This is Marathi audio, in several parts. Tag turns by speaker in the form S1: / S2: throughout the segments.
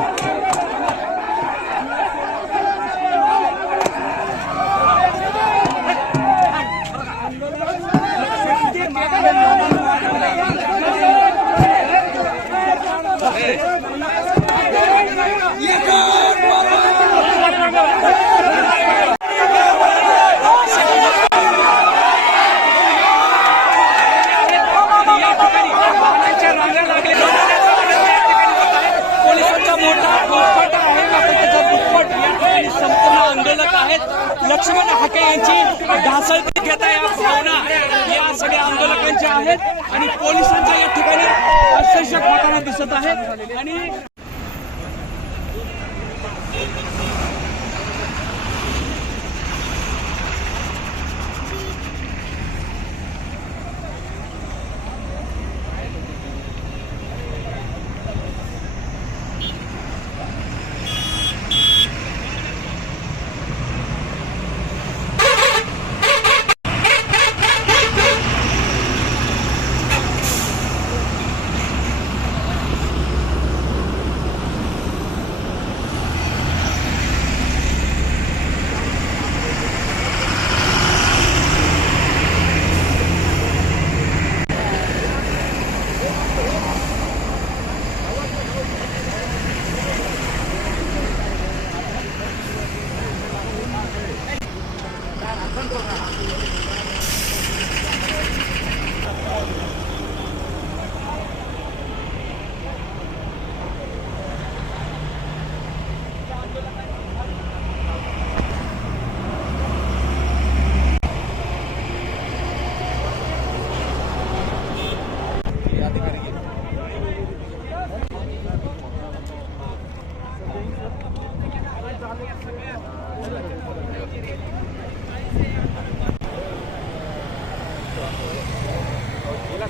S1: Thank you. लक्ष्मण हाके यांची ढासळती घेता या भावना या सगळ्या आंदोलकांच्या आहेत. आणि पोलिसांच्या या ठिकाणी अक्षरशः होताना दिसत आहेत. आणि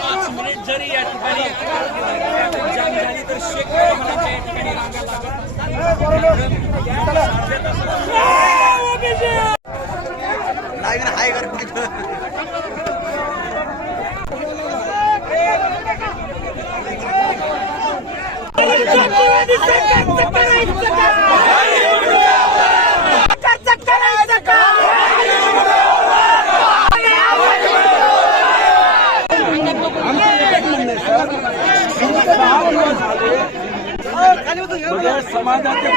S1: पाच मिनिट जरी या ठिकाणी जाम झाली तर शेकडो मुलांच्या या ठिकाणी रांगा लागत समाजाचे प्रबंध प्रश्न समाजाचे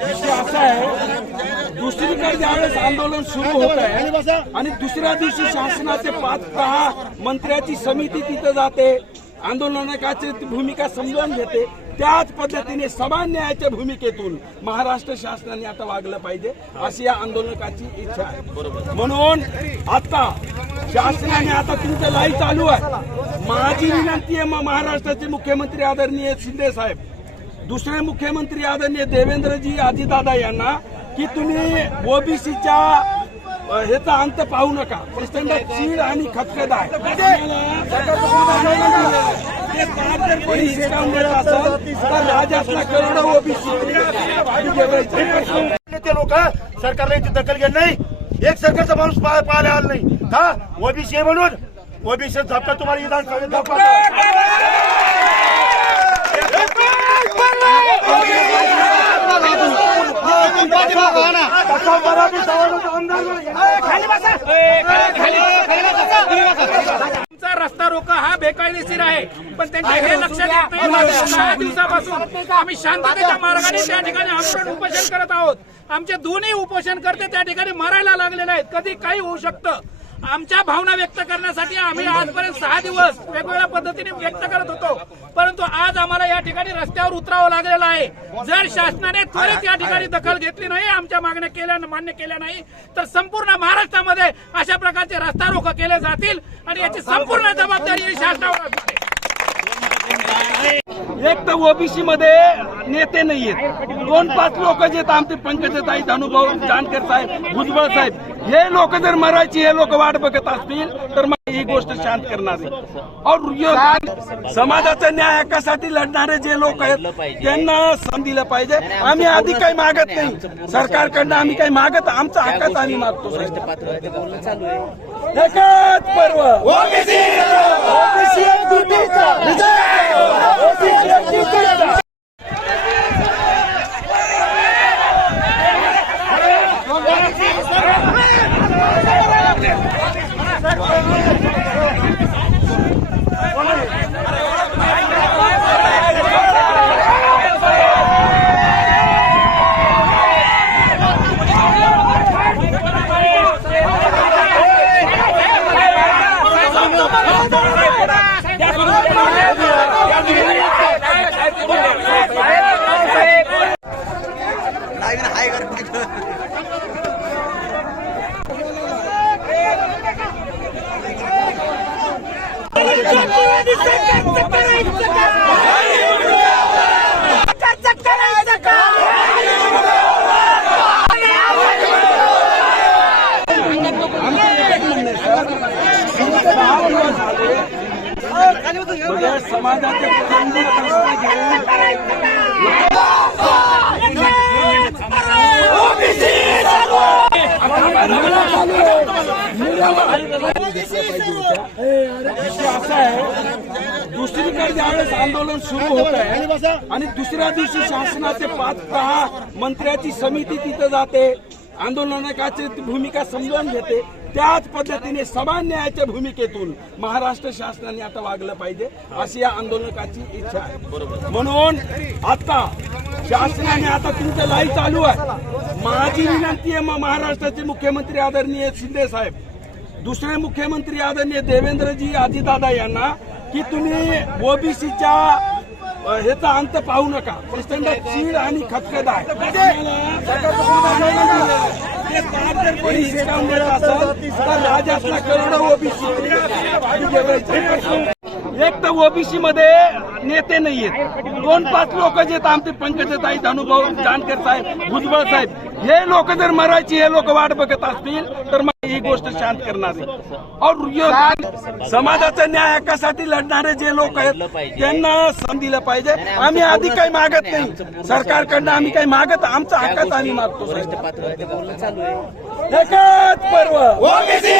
S1: विषय असा आहे दुसरीकडे ज्यावेळेस आंदोलन सुरू होत आहे आणि दुसऱ्या दिवशी शासनाचे पाच दहा मंत्र्याची समिती तिथं जाते आंदोलनकाची भूमिका समजावून घेते त्याच पद्धतीने समान न्यायाच्या भूमिकेतून महाराष्ट्र शासनाने आता वागलं पाहिजे अशी या आंदोलकाची इच्छा आहे. म्हणून आता शासनाने आता तुमचं लाईव्ह चालू आहे. माझी विनंती आहे मग महाराष्ट्राचे मुख्यमंत्री आदरणीय शिंदे साहेब दुसरे मुख्यमंत्री आदरणीय देवेंद्रजी आजीदादा यांना की तुम्ही ओबीसीच्या ह्याचा अंत पाहू नका. प्रचंड चीड आणि खतखत आहे. म्हणजे- राज्यातला करोडो ओबीसी
S2: ते लोक सरकारला याची दखल घेत नाही. एक सरकारचा माणूस पाहायला आला नाही. हा ओबीसी आहे म्हणून? ओबीसी झपका तुम्हाला विधानसभेत दाखवा. आमदार
S3: रोका हा बेकायदेशीर आहे. पण त्यांच्या हे लक्षात येत नाही मागच्या सहा दिवसापासून आम्ही शांततेच्या मार्गाने त्या ठिकाणी आमरण उपोषण करत आहोत. आमचे दोन्ही उपोषणकर्ते त्या ठिकाणी मरायला लागलेले आहेत. कधी काही होऊ शकतं. आमच्या भावना व्यक्त करण्यासाठी आम्ही आजपर्यंत सहा दिवस वेगवेगळ्या पद्धतीने व्यक्त करत होतो. परंतु आज आम्हाला या ठिकाणी रस्त्यावर लागलेलं आहे. जर शासनाने त्वरित या ठिकाणी दखल घेतली नाही आमच्या मागण्या केल्या मान्य केल्या नाही तर संपूर्ण महाराष्ट्रामध्ये अशा प्रकारचे रस्ता रोको केले जातील आणि याची संपूर्ण जबाबदारी शासनावर असते
S1: एक तर ओबीसी मध्ये नेते नाहीयेत. दोन पाच लोक जे आमचे पंकजताई धनुभाऊ जानकर साहेब भुजबळ साहेब हे लोक जर मरायची हे लोक वाट बघत असतील तर ही गोष्ट शांत करणार. और यो- समाजाचा न्याय हक्कासाठी लढणारे जे लोक आहेत त्यांना सम दिलं पाहिजे. आम्ही आधी काही मागत नाही. सरकारकडनं आम्ही काही मागत आमचा हक्काच आम्ही मागतो. एकच पर्व. ओबीसी एकजुटीचा विजय. ओबीसी म्हणजे समाजाचे प्रश्न घेऊन असा आहे दुसरीकडे ज्यावेळेस आंदोलन सुरू होत आहे आणि दुसऱ्या दिवशी शासनाचे पाच दहा मंत्र्याची समिती तिथं जाते आंदोलनाची भूमिका समजावून घेते त्याच पद्धतीने समान न्यायाच्या भूमिकेतून महाराष्ट्र शासनाने आता वागलं पाहिजे अशी या आंदोलकाची इच्छा आहे. म्हणून आता शासनाने आता तुमचं लाई चालू आहे. माझी विनंती आहे महाराष्ट्राचे मुख्यमंत्री आदरणीय शिंदे साहेब दुसरे मुख्यमंत्री आदरणीय देवेंद्रजी आजीदादा यांना की तुम्ही ओबीसीच्या ह्याचा अंत पाहू नका. प्रचंड चीड आणि खतखत आहे राज्यातला करोडो ओबीसी. एक तर ओबीसी मध्ये नेते नाहीयेत. दोन पाच लोक जे आहेत आमचे पंकजताई धनुभाऊ जानकर साहेब भुजबळ साहेब हे लोक जर मरायची हे लोक वाट बघत असतील तर मग ही गोष्ट शांत करणार और समाजाचा न्याय हक्कासाठी लढणारे जे लोक आहेत त्यांना सम दिलं पाहिजे. आम्ही आधी काही मागत नाही. सरकारकडनं आम्ही काही मागत आमचा हक्काच आम्ही मागतो. एकच पर्व. ओबीसी